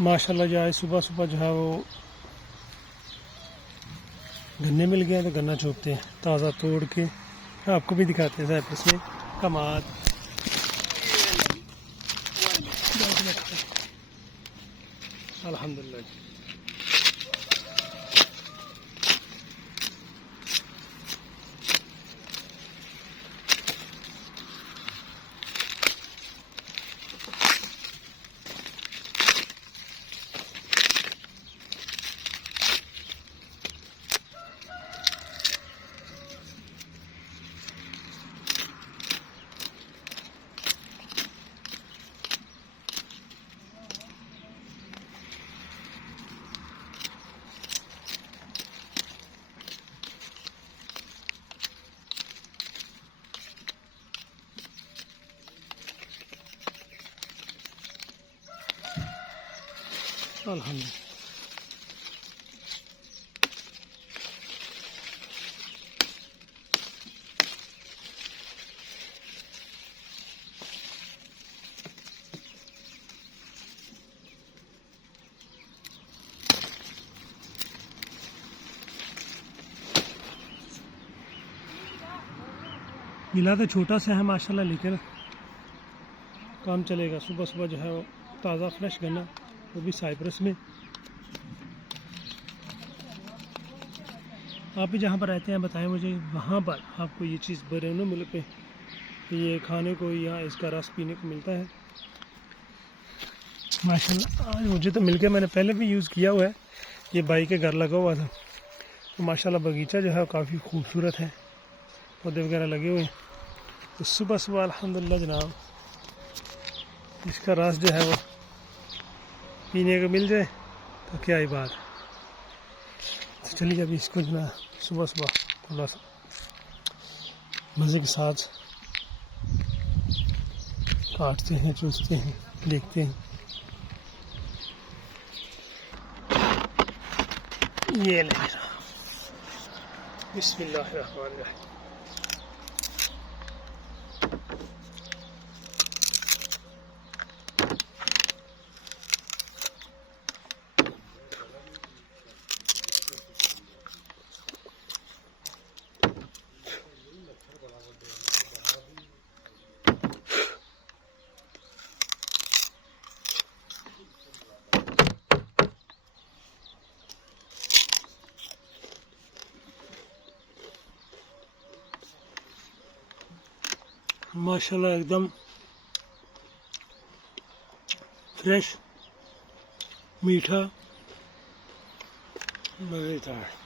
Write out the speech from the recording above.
माशाल्लाह जो है सुबह सुबह जो है वो गन्ने मिल गए हैं तो गन्ना चोपते हैं ताज़ा तोड़ के। आपको भी दिखाते हैं साइप्रस में कमाद। अल्हम्दुलिल्लाह। अल्हम्दुलिल्लाह। मिला तो छोटा सा है माशाल्लाह, लेकिन काम चलेगा। सुबह सुबह जो है वो ताज़ा फ्रेश गन्ना, वो भी साइप्रस में। आप भी जहाँ पर रहते हैं बताएं मुझे, वहाँ पर आपको ये चीज़ बरेनो मुल्क पे ये खाने को या इसका रस पीने को मिलता है। माशाल्लाह आज मुझे तो मिल गया। मैंने पहले भी यूज़ किया हुआ है, ये बाई के घर लगा हुआ था। तो माशाल्लाह बगीचा जो है काफ़ी खूबसूरत है, पौधे वगैरह लगे हुए हैं। तो सुबह सुबह अल्हम्दुलिल्लाह जनाब, इसका रस जो है वो पीने को मिल जाए तो क्या ही बात है। तो चलिए अभी इसको जो है सुबह सुबह थोड़ा सा मज़े के साथ काटते हैं, चूसते हैं, देखते हैं। ये ले बिस्मिल्लाहिर्रहमानिर्रहीम। माशाल्लाह एकदम फ्रेश, मीठा, मज़ेदार।